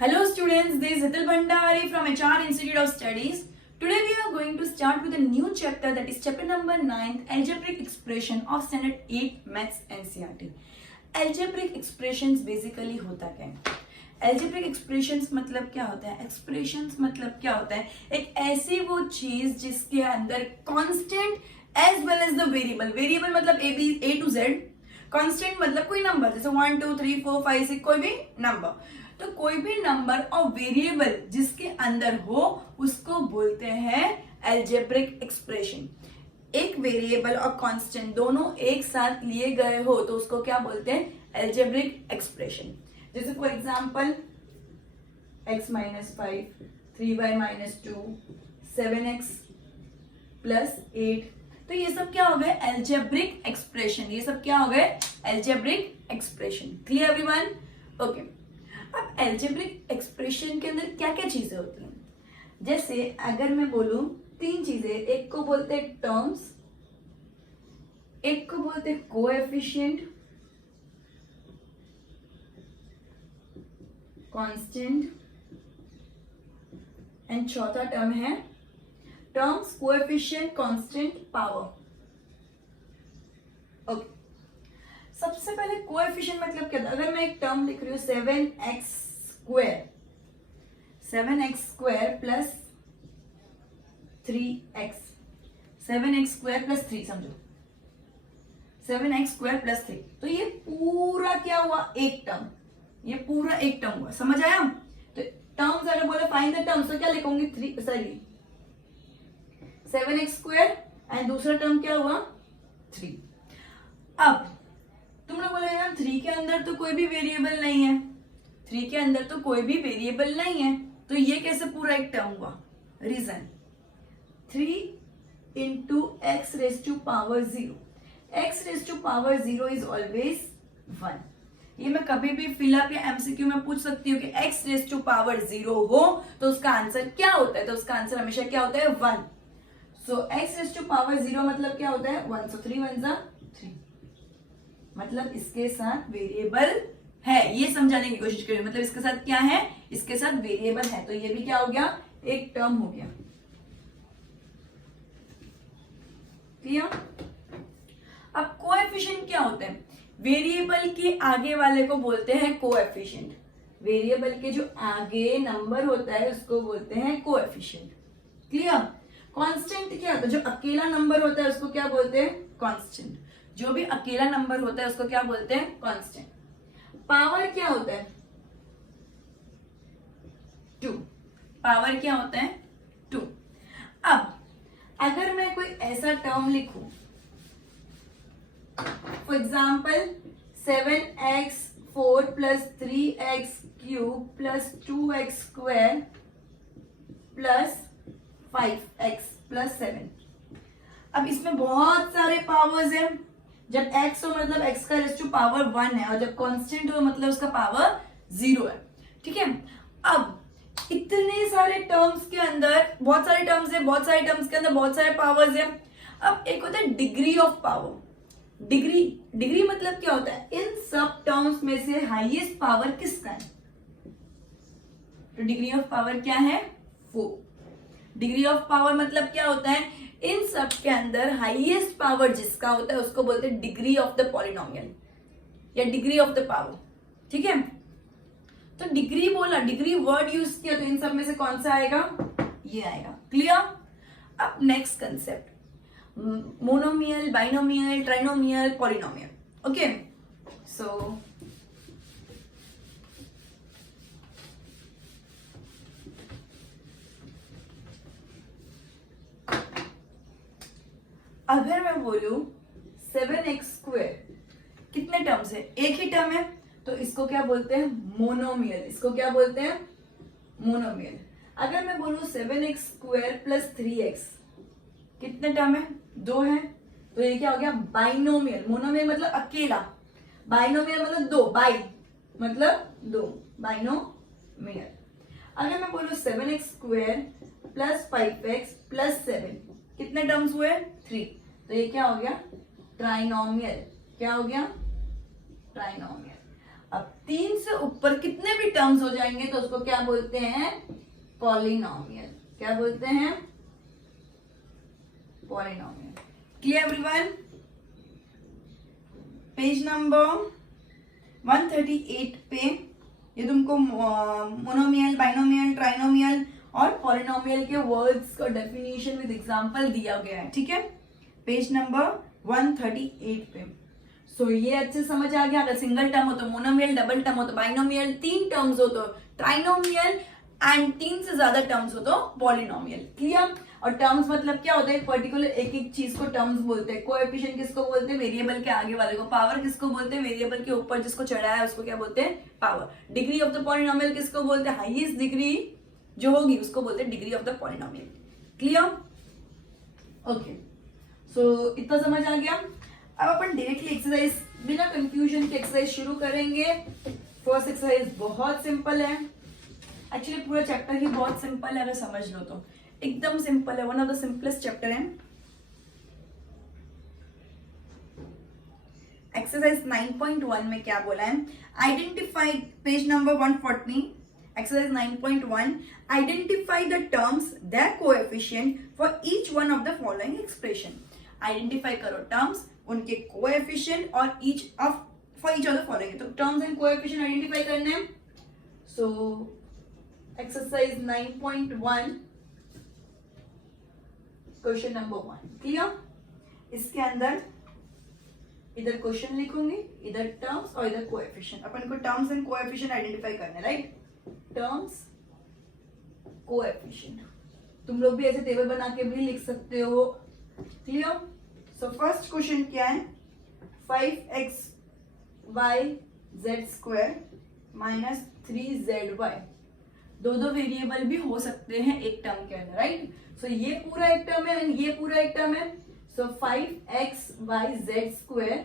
Hello students, this is Hital Bhandari from HR Institute of Studies. Today we are going to start with a new chapter, that is chapter number 9, Algebraic Expression of Standard 8 Maths NCERT. Algebraic expressions basically होता क्या है? Algebraic expressions मतलब क्या होता है? Expressions मतलब क्या होता है? एक ऐसी वो चीज जिसके अंदर constant as well as the variable. Variable मतलब A to Z. Constant मतलब कोई नंबर, जैसे 1 2 3 4 5 6 कोई भी नंबर. तो कोई भी नंबर और वेरिएबल जिसके अंदर हो उसको बोलते हैं एल्जेब्रिक एक्सप्रेशन. एक वेरिएबल और कांस्टेंट दोनों एक साथ लिए गए हो तो उसको क्या बोलते हैं? Algebraic expression. जैसे for example x minus 5, 3y minus 2, 7x plus 8. तो ये सब क्या हो गए? Algebraic expression. ये सब क्या हो गए? Algebraic expression. Clear everyone? Okay. अब एल्जेब्रिक एक्सप्रेशन के अंदर क्या क्या चीजें होती हैं? जैसे अगर मैं बोलूं तीन चीजें, एक को बोलते हैं टर्म्स, एक को बोलते हैं कोएफिशिएंट, कांस्टेंट एंड चौथा टर्म है terms, coefficient, constant, power. Okay. सबसे पहले कोएफिशिएंट मतलब क्या था? अगर मैं एक टर्म लिख रही हूं 7x square plus 3x, 7x square plus 3, समझो 7x स्क्वायर प्लस 3. तो ये पूरा क्या हुआ? एक टर्म. ये पूरा एक टर्म हुआ. समझ आया? तो टर्म्स अगर बोले फाइंड द टर्म्स तो क्या लिखूंगी? 7x स्क्वायर एंड दूसरा टर्म क्या हुआ? 3. अब तुमने बोला यार 3 के अंदर तो कोई भी वेरिएबल नहीं है, 3 के अंदर तो कोई भी वेरिएबल नहीं है, तो ये कैसे पूरा एक टर्म हुआ? Region 3 into x raise to power 0. X raise to power 0 is always 1. ये मैं कभी भी फिलअप या एमसीक्यू में पूछ सकती हूँ कि एक्स रेज टू पावर 0 हो तो उसका आंसर क्या होता है? तो उसका आंसर हमेशा क्या होता है? 1. सो एक्स रेज टू पावर 0 मतलब क्या होता है? 1. सो 3 1 जा 3. मतलब इसके साथ वेरिएबल है, ये समझाने की कोशिश करिए. मतलब इसके साथ क्या है? इसके साथ वेरिएबल है. तो ये भी क्या हो गया? एक टर्म हो गया. क्लियर? अब कोएफिशिएंट क्या होता है? वेरिएबल के आगे वाले को बोलते हैं कोएफिशिएंट. वेरिएबल के जो आगे नंबर होता है उसको बोलते हैं कोएफिशिएंट. क्लियर? कांस्टेंट क्या होता है? जो अकेला नंबर होता है उसको क्या बोलते हैं? कांस्टेंट. जो भी अकेला नंबर होता है उसको क्या बोलते हैं? कांस्टेंट. पावर क्या होता है? 2. पावर क्या होता है? 2. अब अगर मैं कोई ऐसा टर्म लिखूं, for example 7x4 plus 3x cube plus 2x square plus 5x plus 7. अब इसमें बहुत सारे पावर्स हैं. जब x हो मतलब x का रेज टू पावर 1 है, और जब कांस्टेंट हो मतलब उसका पावर 0 है. ठीक है? अब इतने सारे टर्म्स के अंदर बहुत सारे टर्म्स है, बहुत सारे टर्म्स के अंदर बहुत सारे पावर्स है. अब एक होता है डिग्री ऑफ पावर. डिग्री मतलब क्या होता है? इन सब टर्म्स में से हाईएस्ट पावर किसका है? तो डिग्री ऑफ पावर क्या है? 4. डिग्री ऑफ पावर मतलब क्या होता है? इन सब के अंदर हाईएस्ट पावर जिसका होता है उसको बोलते हैं डिग्री ऑफ द पॉलिनोमियल या डिग्री ऑफ द पावर. ठीक है? तो डिग्री बोला, डिग्री वर्ड यूज किया, तो इन सब में से कौन सा आएगा? ये आएगा. क्लियर? अब next concept, monomial, binomial, trinomial, polynomial. Okay. So अगर मैं बोलूं 7x स्क्वायर, कितने टर्म्स है? एक ही टर्म है, तो इसको क्या बोलते हैं? मोनोमियल. इसको क्या बोलते हैं? मोनोमियल. अगर मैं बोलूं 7x स्क्वायर प्लस 3x, कितने टर्म है? 2 है, तो ये क्या हो गया? बाइनोमियल. मोनोमियल मतलब अकेला, बाइनोमियल मतलब 2, बाई मतलब 2, बाइनोमियल. अगर मैं बोलूं 7x square plus 5x plus 7, कितने टर्म्स हुए? 3. तो ये क्या हो गया? ट्राइनोमियल. क्या हो गया? ट्राइनोमियल. अब 3 से ऊपर कितने भी टर्म्स हो जाएंगे तो उसको क्या बोलते हैं, पॉलिनोमियल। क्या बोलते हैं, polynomial. Clear everyone? Page number 138 पे ये तुमको मोनोमियल, बाइनोमियल, ट्राइनोमियल और पॉलिनोमियल के वर्ड्स का डेफिनेशन विद एग्जांपल दिया गया है, ठीक है, पेज नंबर 138 पे। सो ये अच्छे समझ आ गया। अगर सिंगल टर्म हो तो मोनोमियल, डबल टर्म हो तो बाइनोमियल, 3 टर्म्स हो तो ट्राइनोमियल एंड 3 से ज्यादा टर्म्स हो तो पॉलिनोमियल। क्लियर? और टर्म्स मतलब क्या होता है, पर्टिकुलर एक एक चीज को टर्म्स बोलते हैं। कोएफिशिएंट किसको बोलते हैं, वेरिएबल के आगे वाले को। पावर किसको बोलते हैं, वेरिएबल के ऊपर जिसको चढ़ाया है उसको क्या बोलते हैं, power. Degree of the polynomial किसको बोलते हैं, हाईएस्ट डिग्री जो होगी उसको बोलते हैं degree of the polynomial. Clear? Okay, so इतना समझ आ गया। अब अपन डायरेक्टली एक्सरसाइज बिना कंफ्यूजन के एक्सरसाइज शुरू करेंगे। फर्स्ट एक्सरसाइज बहुत सिंपल है, एक्चुअली पूरा चैप्टर ही बहुत सिंपल है, अगर समझ लो तो एकदम सिंपल है, one of the simplest chapter है। एक्सरसाइज 9.1 में क्या बोला है, identify, page number 140, exercise 9.1, identify the terms the coefficient for each one of the following expression. Identify करो टर्म्स, उनके कोएफिशिएंट और each of for each of the following. तो terms and coefficient identify करने हैं। So exercise 9.1 question number 1। Clear? इसके अंदर इधर question लिखूंगी, इधर टर्म्स और इधर कोएफिशिएंट। अपन को टर्म्स एंड कोएफिशिएंट आइडेंटिफाई करने, राइट? Terms, coefficient. तुम लोग भी ऐसे टेबल बना के भी लिख सकते हो। क्लियर? सो फर्स्ट क्वेश्चन क्या है, 5xyz² माइनस 3zy। दो वेरिएबल भी हो सकते हैं एक टर्म के अंदर, राइट? सो ये पूरा एक टर्म है एंड ये पूरा एक टर्म है। सो 5xyz²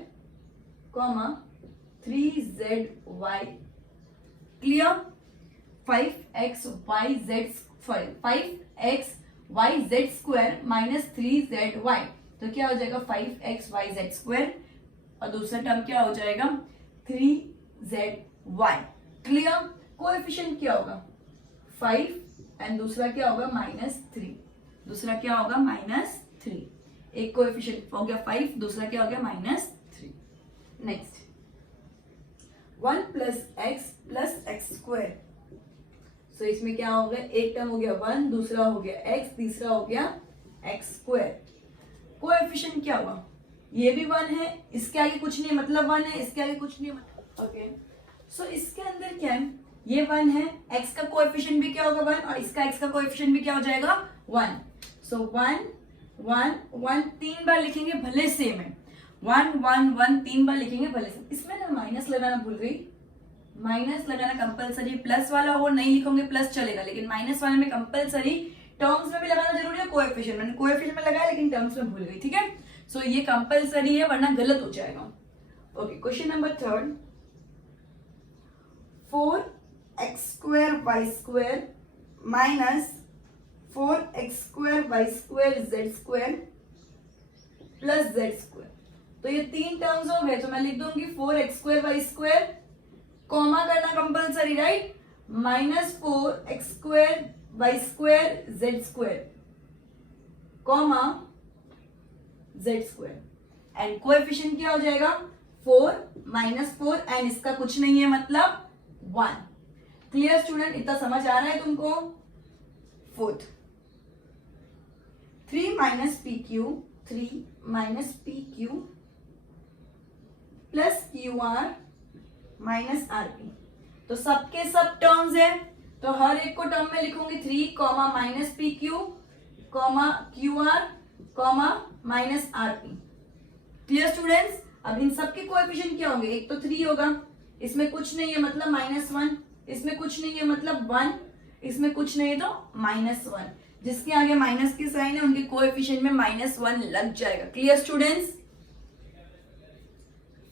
comma 3zy। Clear? 5xyz² minus 3zy, तो क्या हो जाएगा 5xyz² और दूसरा टर्म क्या हो जाएगा 3zy। क्लियर? कोएफिशिएंट क्या होगा 5 एंड दूसरा क्या होगा -3, दूसरा क्या होगा -3। एक कोएफिशिएंट हो गया 5, दूसरा क्या हो गया -3। Next 1 + x + x²। सो इसमें क्या हो गया, एक टर्म हो गया 1, दूसरा हो गया x, तीसरा हो गया x²। कोएफिशिएंट क्या हुआ, ये भी 1 है, इसके आगे कुछ नहीं मतलब 1 है, इसके आगे कुछ नहीं। ओके, सो इसके अंदर क्या है, ये 1 है, x का कोएफिशिएंट भी क्या होगा 1 और इसका x का कोएफिशिएंट भी क्या हो जाएगा 1। सो 1 1 1 3 बार लिखेंगे भले सेम है, 1 1 1 3 बार लिखेंगे भले सेम। इसमें ना माइनस लगाना भूल गई, माइनस लगाना कंपलसरी। प्लस वाला हो नहीं लिखोगे प्लस चलेगा, लेकिन माइनस वाले में कंपलसरी। टर्म्स में भी लगाना जरूरी है, कोएफिशिएंट मैंने कोएफिशिएंट में लगाया लेकिन टर्म्स में भूल गई, ठीक है? सो ये कंपलसरी है वरना गलत हो जाएगा। Okay, question number 3, 4x² minus 4x² z² plus z²। तो ये 3 टर्म्स हो गए, तो मैं लिख दूंगी 4x² कॉमा करना compulsory, right? -4x² z² comma z² and coefficient क्या हो जाएगा 4 -4 एंड इसका कुछ नहीं है मतलब 1। Clear student? इतना समझ आ रहा है तुमको? Fourth 3 - pq plus qr minus rp। तो सबके सब टर्म्स है, तो हर एक को टर्म में लिखूंगी 3 -pq qr -rp। Clear students? अब इन सबके कोएफिशिएंट क्या होंगे, एक तो 3 होगा, इसमें कुछ नहीं है मतलब -1, इसमें कुछ नहीं है मतलब 1, इसमें कुछ नहीं है तो -1। जिसके आगे माइनस की साइन है उनके कोएफिशिएंट में -1 लग जाएगा। Clear students?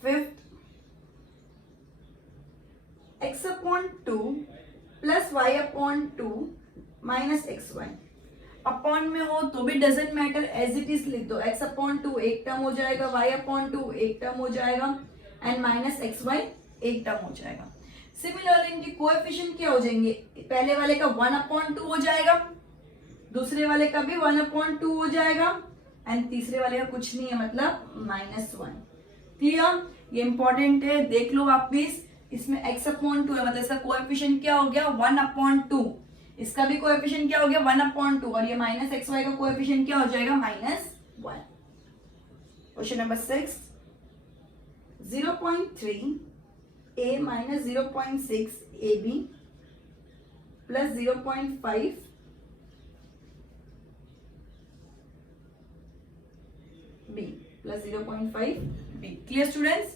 Fifth x/2 plus y/2 minus xy। Upon में हो तो भी doesn't matter, as it is लिख दो। x/2 एक टर्म हो जाएगा, y/2 एक टर्म हो जाएगा एंड माइनस xy एक टर्म हो जाएगा। सिमिलरली इनके कोएफिशिएंट क्या हो जाएंगे, पहले वाले का 1/2 हो जाएगा, दूसरे वाले का भी 1/2 हो जाएगा, एंड तीसरे वाले का कुछ नहीं है, मतलब -1। क्लियर? ये इंपॉर्टेंट है, देख लो आप प्लीज। इसमें x/2 है, मतलब इसका कोएफिशिएंट क्या हो गया 1/2, इसका भी कोएफिशिएंट क्या हो गया 1/2, और ये -xy का कोएफिशिएंट क्या हो जाएगा -1। Question number 6, 0.3 a minus 0.6 ab plus 0.5 b plus 0.5 b। Clear students?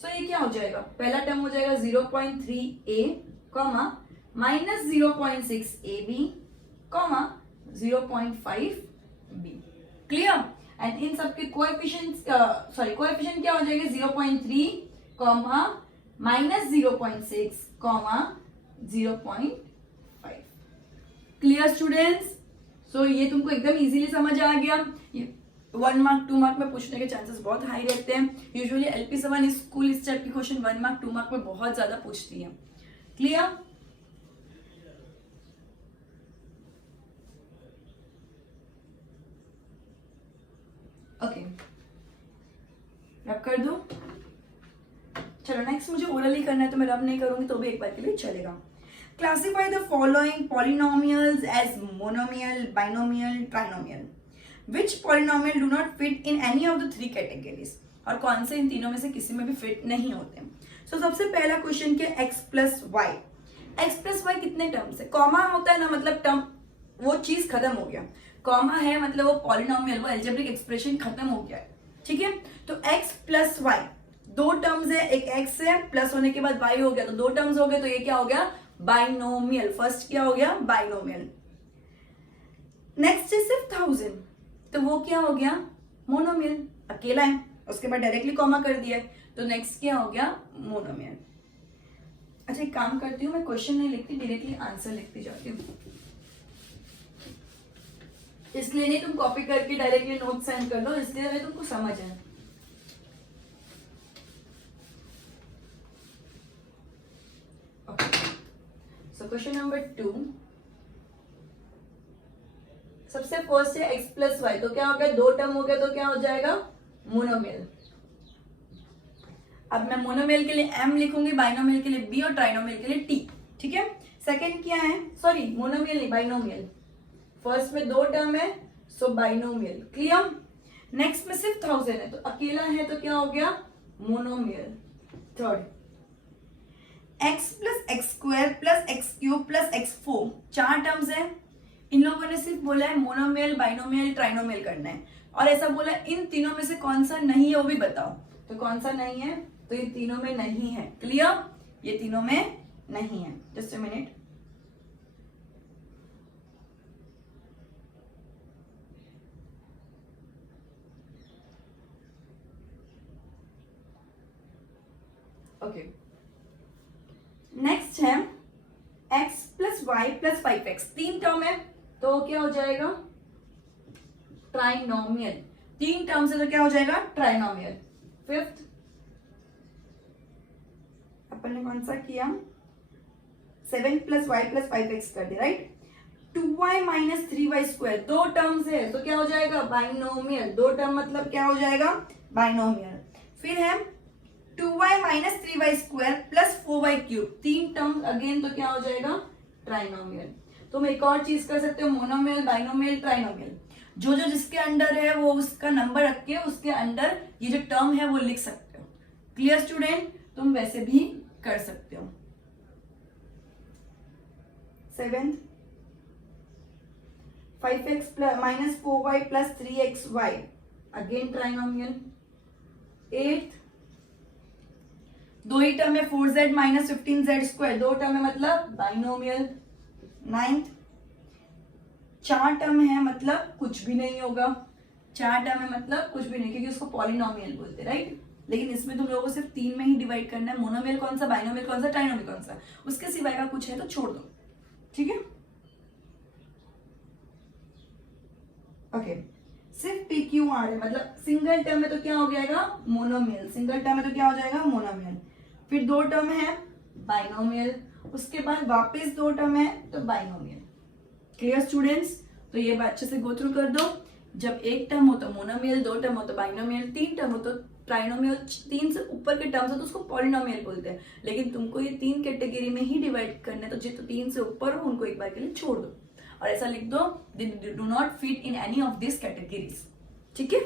So ये क्या हो जाएगा, पहला टर्म हो जाएगा 0.3 a comma minus 0.6 ab comma 0.5 b। Clear? And इन सबके कोएफिशिएंट्स कोएफिशिएंट क्या हो जाएंगे 0.3 comma -0.6 comma 0.5। Clear students? So ये तुमको एकदम इजीली समझ आ गया। 1 मार्क 2 मार्क में पूछने के चांसेस बहुत हाई रहते हैं। यूजुअली LP7 स्कूल इस टाइप के क्वेश्चन 1 मार्क 2 मार्क में बहुत ज्यादा पूछती है। क्लियर? ओके, रब कर दूं? चलो नेक्स्ट मुझे ओरली करना है, तो मैं रब नहीं करूंगी तो भी एक बार के लिए चलेगा। Classify the following polynomials as monomial, binomial, trinomial. Which polynomial do not fit in any of the 3 categories. और कौन से इन तीनों में से किसी में भी फिट नहीं होते। सो सबसे पहला क्वेश्चन क्या, x plus y. X plus y कितने टर्म्स है, कॉमा होता है ना, मतलब टर्म वो चीज खत्म हो गया, कॉमा है मतलब वो पॉलिनोमियल, वो एल्जेब्रिक एक्सप्रेशन खत्म हो गया है। ठीक है, तो x प्लस वाई 2 टर्म्स है, एक x है प्लस होने के बाद y हो गया, तो 2 टर्म्स हो गए, तो ये क्या हो गया बाइनोमियल। फर्स्ट क्या हो गया बाइनोमियल। नेक्स्ट है सिर्फ 1000, तो वो क्या हो गया मोनोमियल, अकेला है, उसके बाद डायरेक्टली कॉमा कर दिया है, तो नेक्स्ट क्या हो गया मोनोमियल। अच्छा एक काम करती हूँ, मैं क्वेश्चन नहीं लिखती, डायरेक्टली आंसर लिखती जाती हूँ, इसलिए नहीं तुम कॉपी करके डायरेक्टली नोट सेंड कर लो, इसलिए मैं तुमको समझ है। सो क्वेश्चन नंबर 2, सबसे फर्स्ट है x प्लस वाई, तो क्या हो गया 2 टर्म हो गया, तो क्या हो जाएगा मोनोमियल। अब मैं मोनोमियल के लिए m लिखूंगी, बाइनोमियल के लिए b और ट्राइनोमियल के लिए t। ठीक है, सेकंड क्या है, सॉरी मोनोमियल नहीं बाइनोमियल, फर्स्ट में 2 टर्म है, सो बाइनोमियल। क्लियर? नेक्स्ट में सिर्फ 1000 है, तो अकेला है, तो क्या हो गया monomial. Third x plus x square plus x cube plus x4, 4 terms है, इन लोगों ने सिर्फ बोला है मोनोमियल, बाइनोमियल, ट्राइनोमियल करना है, और ऐसा बोला इन तीनों में से कौन सा नहीं है वो भी बताओ, तो कौन सा नहीं है, तो ये तीनों में नहीं है। क्लियर? ये तीनों में नहीं है। Just a minute, okay. Next है x plus y plus 5x, 3 term है, तो क्या हो जाएगा ट्राइनोमियल। 3 टर्म से तो क्या हो जाएगा ट्राइनोमियल। फिफ्थ अपन ने कौन सा किया, 7 प्लस वाई प्लस 5x कर दिया, right. 2y minus 3y square, 2 terms है, तो क्या हो जाएगा बाइनोमियल। 2 टर्म मतलब क्या हो जाएगा बाइनोमियल। फिर है 2y minus 3y square plus 4y cube, 3 term again, तो क्या हो जाएगा ट्राइनोमियल। तुम एक और चीज कर सकते हो, मोनोमियल, बाइनोमियल, ट्राइनोमियल, जो जो जिसके अंडर है वो उसका नंबर रख के उसके अंडर ये जो टर्म है वो लिख सकते हो। Clear student? तुम वैसे भी कर सकते हो। 7 5x minus 4y plus 3xy, again trinomial. 8 2 ही टर्म है, 4z minus 15z square, 2 term है मतलब बाइनोमियल। 9 4 टर्म है मतलब कुछ भी नहीं होगा, 4 टर्म है मतलब कुछ भी नहीं, क्योंकि उसको पॉलिनोमियल बोलते हैं, राइट। लेकिन इसमें तुम लोगों को सिर्फ 3 में ही डिवाइड करना है, मोनोमियल कौन सा, बाइनोमियल कौन सा, ट्राइनोमियल कौन सा, उसके सिवाय का कुछ है तो छोड़ दो। ठीक है, ओके। सिर्फ पी क्यू आर है, मतलब सिंगल टर्म में तो क्या हो जाएगा मोनोमियल, सिंगल टर्म में तो क्या हो जाएगा मोनोमियल। फिर 2 टर्म है बाइनोमियल, उसके बाद वापस 2 टर्म है तो बाइनोमियल। Clear students? तो ये बात अच्छे से गो थ्रू कर दो। जब एक टर्म हो तो मोनोमियल, 2 टर्म हो तो बाइनोमियल, 3 टर्म हो तो ट्राइनोमियल, 3 से ऊपर के टर्म्स हो तो उसको पॉलिनोमियल बोलते हैं। लेकिन तुमको ये 3 कैटेगरी में ही डिवाइड करना है, तो जितने 3 से ऊपर हो उनको एक बार के लिए छोड़ दो और ऐसा लिख दो, they do not fit in any of this categories. ठीक है?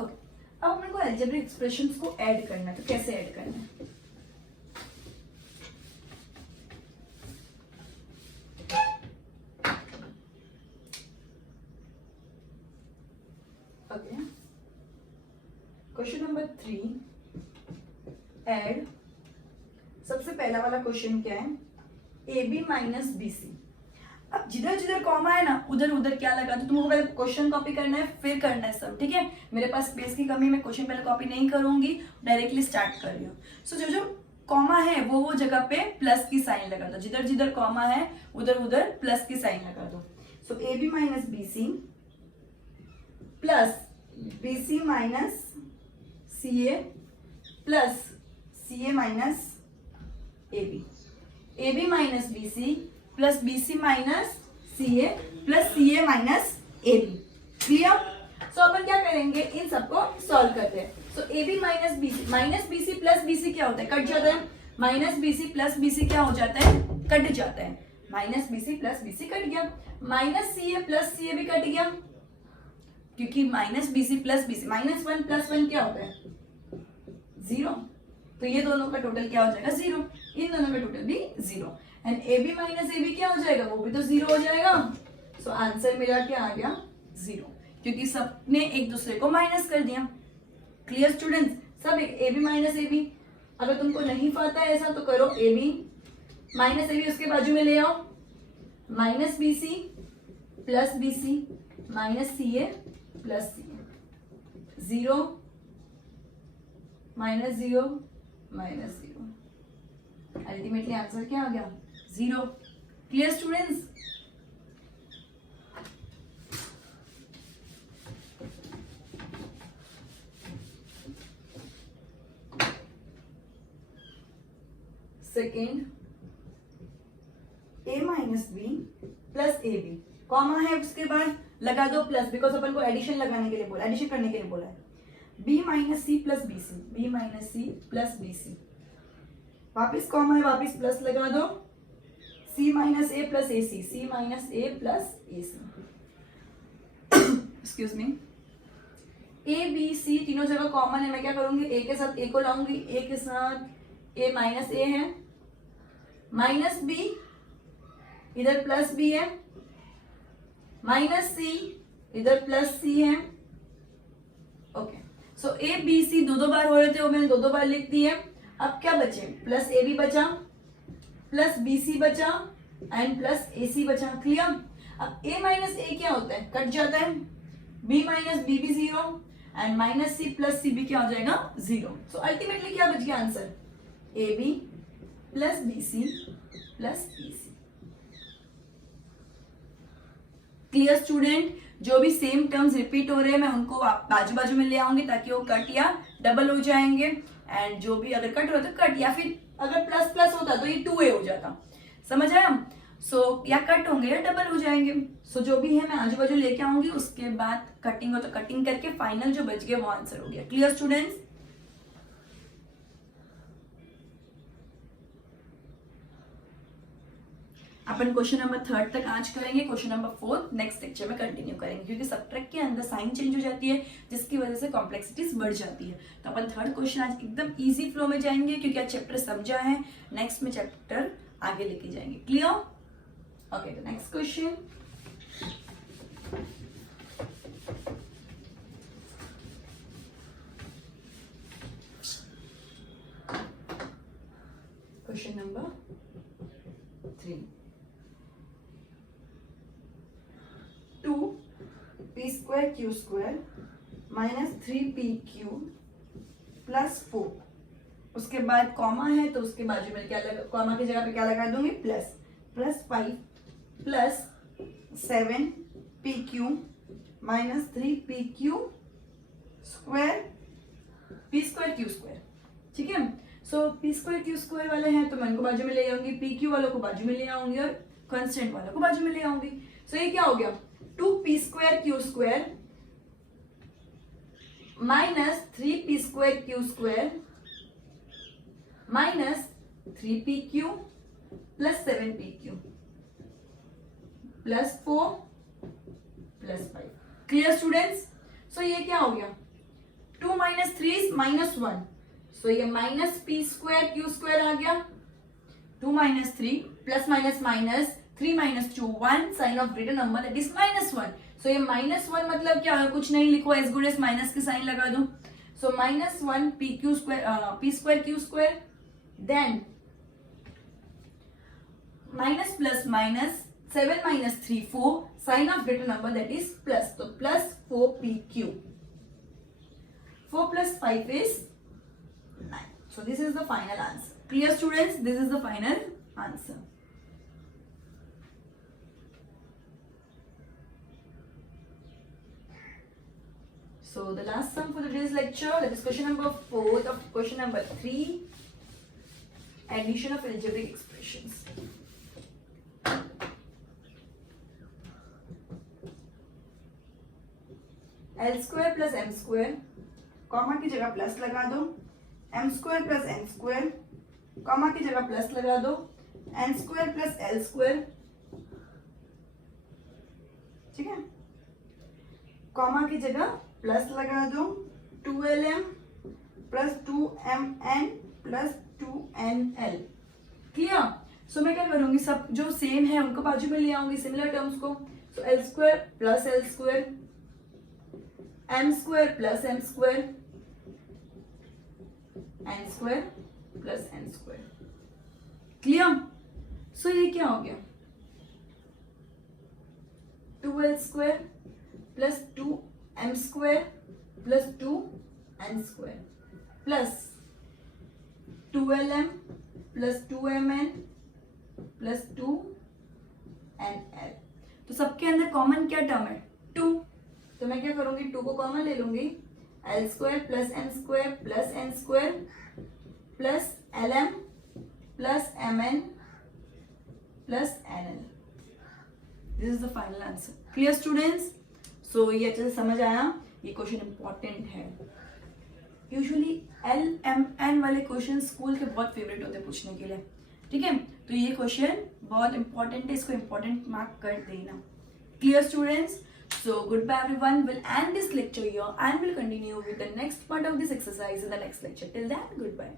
ओके, अब हम लोग को अलजेब्रिक एक्सप्रेशंस को ऐड करना है, तो कैसे ऐड करना है? Question number 3 add. सबसे पहला वाला क्वेश्चन क्या है? A B minus B C. अब जिधर जिधर कॉमा है ना उधर उधर क्या लगा दो। तुमको पहले क्वेश्चन कॉपी करना है फिर करना है सब। ठीक है? मेरे पास स्पेस की कमी, मैं क्वेश्चन पहले कॉपी नहीं करूंगी, डायरेक्टली स्टार्ट कर रही हूँ। सो जो जो कॉमा है वो जगह पे प्लस की साइन लगा दो। जिधर जिधर कॉमा है उधर उधर प्लस की साइन लगा दो। So A B minus B C plus B C minus C A plus C A minus A B minus B C plus B C minus C A minus A B. Clear? So अपन क्या करेंगे, इन सबको solve करते हैं। So A B minus B C plus B C क्या होता है? कट जाता है। Minus B C plus B C क्या हो जाता है? कट जाता है। Minus B C plus B C cut गया, minus C A plus C A भी कट गया, क्योंकि minus B C plus B C, minus 1 plus 1 क्या होता है? 0। तो ये दोनों का टोटल क्या हो जाएगा? 0। इन दोनों का टोटल भी 0। And A B minus A B क्या हो जाएगा? वो भी तो 0 हो जाएगा। सो आंसर मेरा क्या आ गया? 0, क्योंकि सबने एक दूसरे को माइनस कर दिया। Clear students? सब A B minus A B. अगर तुमको नहीं पता है ऐसा तो करो, A B minus A B उसके बाजू में ले आओ, minus B C plus B C minus C A plus C A, 0 minus 0 minus 0। Ultimately answer क्या आ गया? 0। Clear students? Second, a minus B plus A B, comma है उसके बाद लगा दो प्लस, बिकॉज अपन को एडिशन लगाने के लिए बोला, एडिशन करने के लिए बोला है। b minus C plus B C, B minus C plus B C, वापिस कॉमा है, वापिस प्लस लगा दो, c minus A plus A C, C minus A plus A C, excuse me. A B C तीनों जगह common है, मैं क्या करूंगी, ए के साथ ए को लाऊंगी, ए के साथ ए माइनस ए है, माइनस बी इधर प्लस बी है, माइनस सी इधर प्लस सी है। ओके, सो ए बी सी दो बार हो रहे थे, वो मैंने दो बार लिख दी है। अब क्या बचे, प्लस ए बी बचा, प्लस बी सी बचा एंड प्लस ए सी बचा। क्लियर? अब ए माइनस ए क्या होता है, कट जाता है, बी माइनस बी भी 0 एंड माइनस सी प्लस सी भी क्या हो जाएगा, 0। सो अल्टीमेटली क्या बच गया answer, A B plus B C plus E C. Clear student? जो भी सेम टर्म्स रिपीट हो रहे हैं मैं उनको बाजू बाजू में ले आऊंगी ताकि वो कट या डबल हो जाएंगे, एंड जो भी अगर कट हो तो कट, या फिर अगर प्लस प्लस होता तो ये 2a हो जाता। समझ आया? सो या कट होंगे या डबल हो जाएंगे। सो जो भी है मैं आजू बाजू लेके आऊंगी, उसके बाद कटिंग हो तो कटिंग करके फाइनल जो बच गया वो आंसर हो गया। Clear students? अपन क्वेश्चन नंबर 3 तक आज करेंगे, क्वेश्चन नंबर 4 नेक्स्ट लेक्चर में कंटिन्यू करेंगे, क्योंकि सबट्रैक्ट के अंदर साइन चेंज हो जाती है जिसकी वजह से कॉम्प्लेक्सिटीज बढ़ जाती है। तो अपन 3rd क्वेश्चन आज एकदम इजी फ्लो में जाएंगे, क्योंकि आज चैप्टर समझा है, नेक्स्ट में चैप्टर आगे लेके जाएंगे। क्लियर? ओके, तो next question, question number 3, 2p square q square minus 3pq plus 4, उसके बाद कॉमा है तो उसके बाजू में क्या लगा, कॉमा की जगह पे क्या लगा दूंगी, plus, plus 5 plus 7 PQ minus 3PQ square P square Q square. ठीक है, सो P square Q square वाले हैं तो मैं इनको बाजू में ले आऊंगी, PQ वालों को बाजू में ले आऊंगी और कांस्टेंट वालों को बाजू में ले आऊंगी. सो ये क्या हो गया, 2P square Q square minus 3P square Q square minus 3PQ plus 7PQ plus 4 plus 5. Clear students? So ये क्या हो गया, 2 minus 3 is minus 1. So ये minus P square Q square आ गया. 2 minus 3 plus minus minus 3 minus 2 1 sign of greater number that is minus 1. So ये minus 1 मतलब क्या है, कुछ नहीं लिखो, as good as minus के साइन लगा दो. So minus 1 PQ square P square Q square, then minus plus minus 7 minus 3 4 sign of greater number that is plus. So plus 4PQ. 4 plus 5 is 9. So this is the final answer. Clear students? This is the final answer. So the last sum for today's lecture, that is question number 4 of question number 3, addition of algebraic expressions. L square plus M square, comma की जगह plus लगा दो, M square plus N square, comma की जगह plus लगा दो, N square plus L square. ठीक है, कॉमा की जगह प्लस लगा दो, 2LM plus 2MN plus 2NL. Clear? सो मैं क्या करूंगी, सब जो सेम है उनको बाजू में ले आऊंगी, सिमिलर टर्म्स को. सो L square plus L square, M square plus M square, N square plus N square. Clear? So ये क्या हो गया, 2L square plus 2M square plus 2N square plus 2LM plus 2MN plus 2NL. तो सबके अंदर common क्या term है, 2. तो मैं क्या करूंगी, 2 को कॉमन ले लूंगी, L square plus M square plus N square plus LM plus MN plus NL. This is the final answer. Clear students? So ये अच्छे से समझ आया, ये क्वेश्चन इंपॉर्टेंट है. यूजुअली LMN वाले क्वेश्चन स्कूल के बहुत फेवरेट होते हैं पूछने के लिए. ठीक है, तो ये क्वेश्चन बहुत इंपॉर्टेंट है, इसको इंपॉर्टेंट मार्क कर देना. Clear students? So goodbye everyone. We'll end this lecture here and we'll continue with the next part of this exercise in the next lecture. Till then, goodbye.